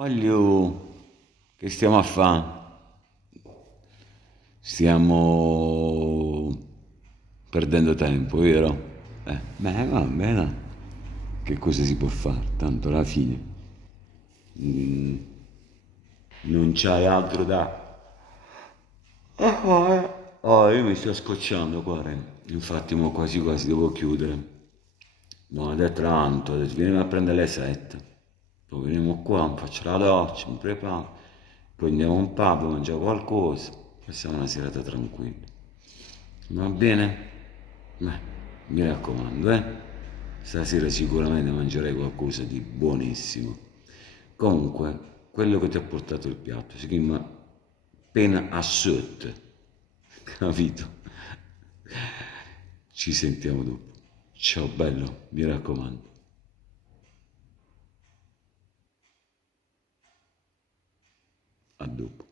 Voglio, che stiamo a fare? Stiamo perdendo tempo, vero? Beh, va bene. Che cosa si può fare? Tanto alla fine non c'hai altro da... Oh, io mi sto scocciando qua, infatti mo quasi quasi devo chiudere. No, ed è tanto, adesso vieni a prendere le 7. Poi veniamo qua, mi faccio la doccia, mi preparo, poi andiamo a un pub, mangiamo qualcosa, passiamo una serata tranquilla. Va bene? Beh, mi raccomando, eh? Stasera sicuramente mangerai qualcosa di buonissimo. Comunque, quello che ti ha portato il piatto si chiama pena a sud, capito? Ci sentiamo dopo. Ciao bello, mi raccomando. A dopo.